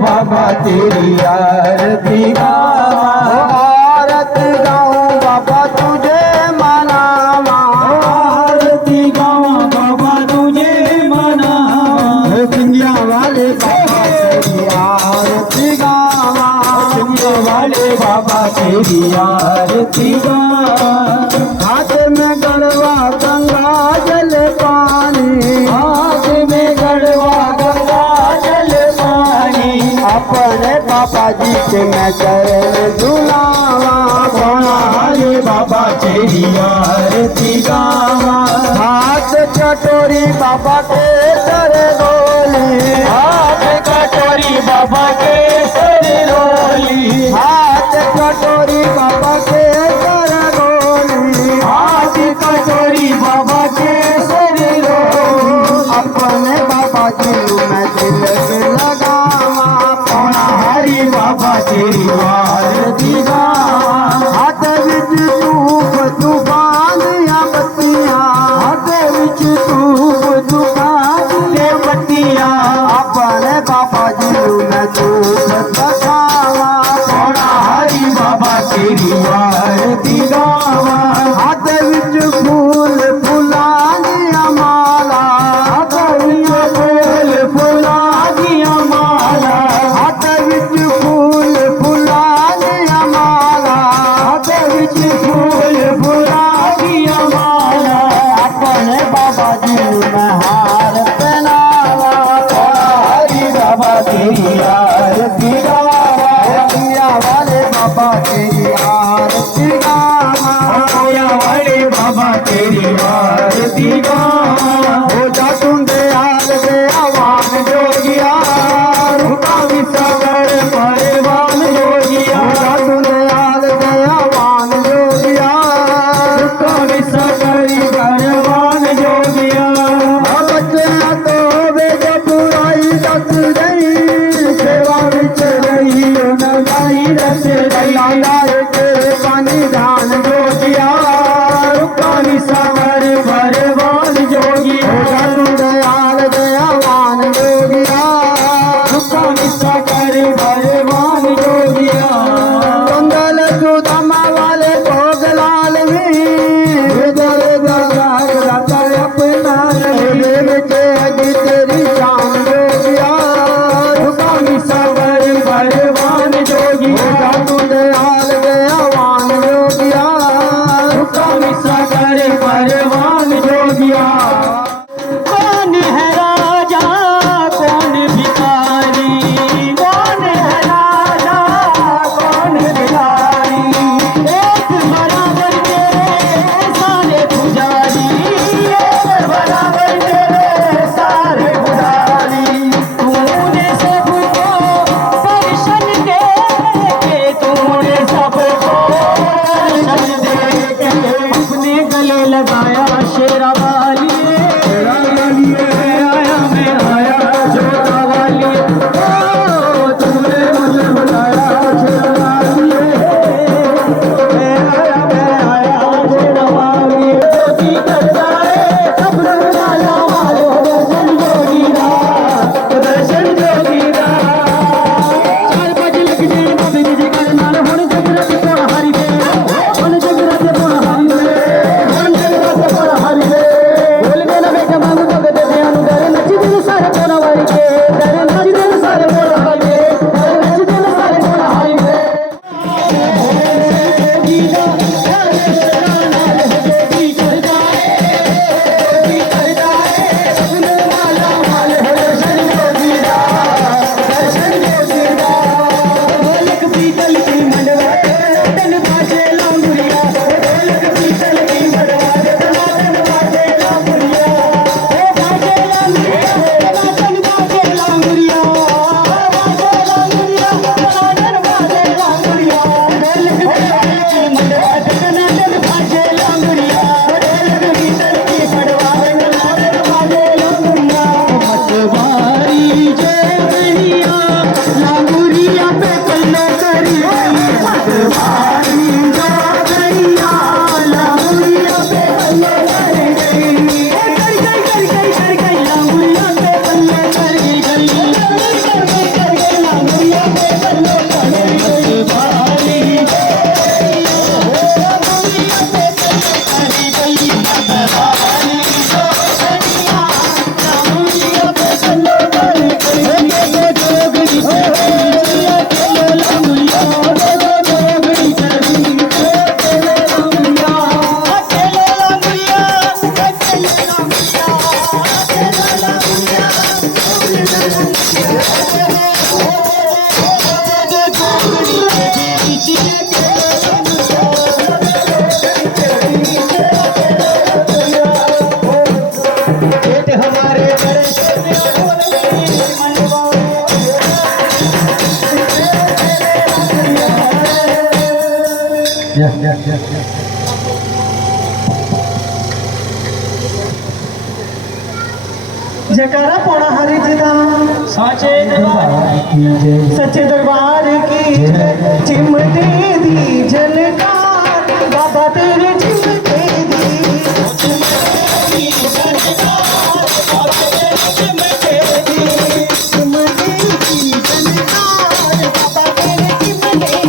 बाबा तेरी आरती आरत गाऊं बाबा तुझे मनावा आरती गाऊं बाबा तुझे मनावा सिंगिया वाले बाबा तेरी आरती गावा सिंगिया वाले बाबा तेरी आरती गावा हाथ में गड़वा गंगा जल पानी हाथ में गड़वा गंगा अपने बाबा जी के मैं चरण झुलावा हरे बाबा तेरी आरती गावा हाथ कटोरी बाबा के सर रोली हाथ कटोरी बाबा के सर रोली हाथ कटोरी बाबा के सर रोली हाथ कटोरी बाबा के सर रोली अपने बाबा जी मैं तिलक लगावा हरी बाबा तेरी आरती गावा हाथ विच धूप तू बांधिया बत्तियां हाथ विच धूप तू बांधिया बत्तियां अपने बाबा जी मैं धूप लगावा हरी बाबा तेरी आरती गावा हाथ विच फूल फुलानिया माला हाथ विच फूल फुलानिया माला हाथ विच फूल फुलानिया माला हाथ विच फूल फुलानिया माला अपने बाबा जी मैं हार पहनावा हरी बाबा तेरी आरती गावा वाले बाबा तेरी आरती गावा वाले बाबा तेरी आरती गावा हो जा तुम दयाल दे आवाज जोगिया रुका विसागर परिवान जोगिया हो जा तुम दयाल दे आवाज जोगिया रुका विसागर परिवान जोगिया बच्चे तो वे जब बुराई दस गई सेवा विच रही नगाई रस लाए के पानी धान जोगिया रुका विसागर परिवान जोगी हो जा तुम दयाल दयावान जोगिया रुका विसागर परिवान जोगिया कंदल सुदामा वाले भोग लाल अपना तेरी शान जोगिया रुका विसागर परिवान जोगी हो जा तुम दयाल दयावान जोगिया रुका विसागर परिवान जोगिया कौन है राजा कौन भिखारी कौन है राजा कौन भिखारी एक बराबर तेरे सारे पुजारी एक बराबर तेरे सारे पुजारी तूने सबको दर्शन दे के तूने सबको दर्शन दे के अपने गले लगाया शेरा वाली आया मैं आया छोटा वाली तूने मुझे बुलाया शेरा वाली मैं आया शेरा वाली जोगी करता है कब्र वाला वालो दर्शन जोगीरा दर्शन जोगीरा 4 बजे लग जाए बाबे जी करना हुण जगरत कोण हरि दे हुण जगरत कोण हरि दे हुण जगरत कोण हरि दे बोल के ना बेटा मांग भगत दे अनुदर नच दिल सारे कोण वारी के दर नच दिल सारे कोण हरि दे दर नच दिल सारे कोण हरि दे जोगीरा जोगी करता है सपने वाला माल है दर्शन जोगीरा दर्शन जोगीरा ढोलक पीतल की मंडवा तन बाजे लांगुरिया ढोलक पीतल की मंडवा तन बाजे लांगुरिया बाजे लांगुरिया तन बाजे लांगुरिया बाजे लांगुरिया तन बाजे लांगुरिया ढोलक पीतल की मंडवा जयकारा पौड़ा हरि जी दा साचे दरबार की जय, सच्चे दरबार की जय। चिमटे दी झलकार बाबा तेरे चिमटे दी, चिमटे दी झलकार बाबा तेरे चिमटे दी, चिमटे दी झलकार बाबा तेरे चिमटे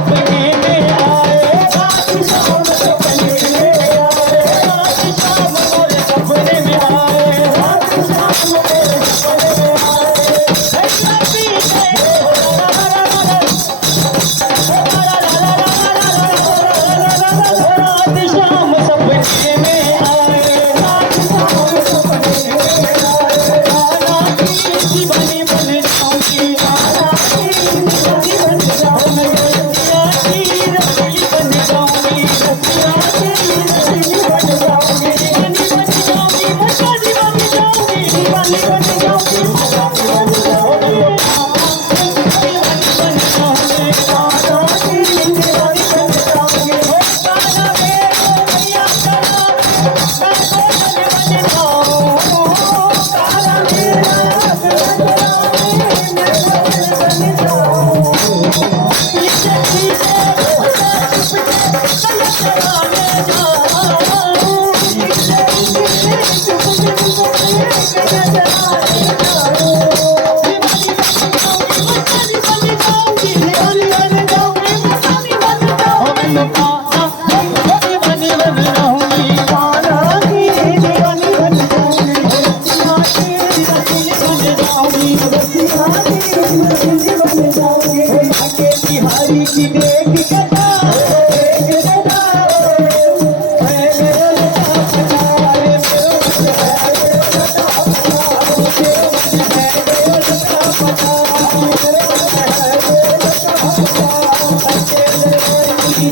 सपने में आए रात शाम सपने में आए रात शाम मोरे सपने में आए रात शाम मेरे सपने में आए भैया पीछे रात शाम सपने में आए रात शाम सपने में आए काला की दीवानी बन जाऊंगी काला की दीवानी बन जाऊंगी रसिया की रसोई बन जाऊंगी रसिया की रसीली बन जाऊंगी दीवानी बन जाऊंगी मस्तानी बन जाऊंगी दीवानी बन जाऊंगी मस्तानी बन जाऊंगी बन जाऊंगी काला की दीवानी बन जाऊंगी काला मेरा भैया काला मैं तो बन जाऊं काला मेरा बन जाऊंगी मैं बन जाऊंगी पीछे पीछे बिहारी की देख गदा देख गदा मैं मेरा लता पता रे मेरो है लता पता मेरो है लता पता मेरो है लता पता अकेले की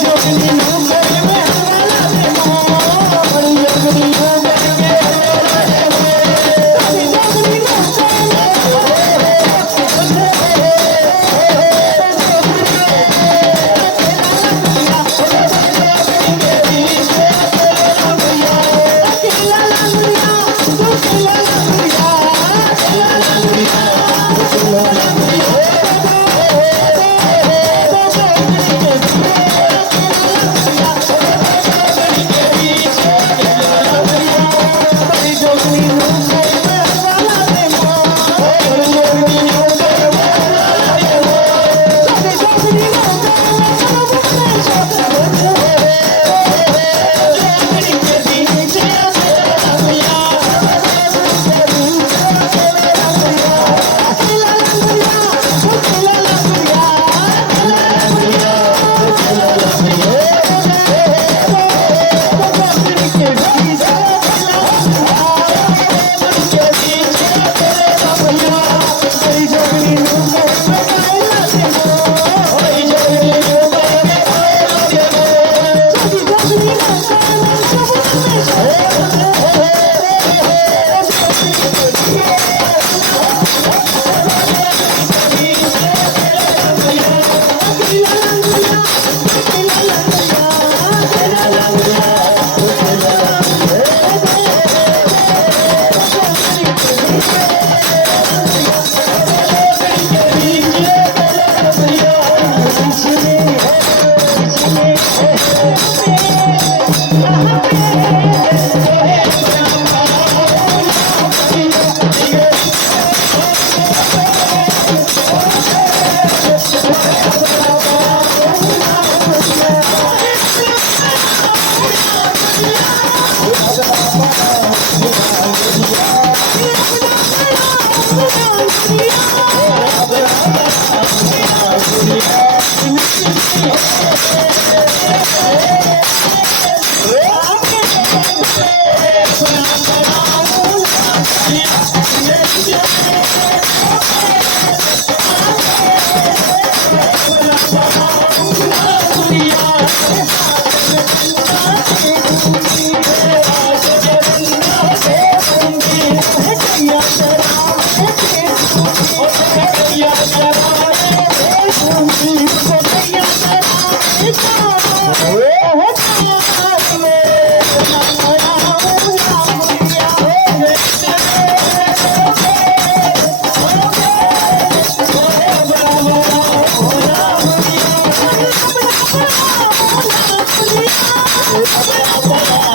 जोगनी नंबर में हवाला में बड़ा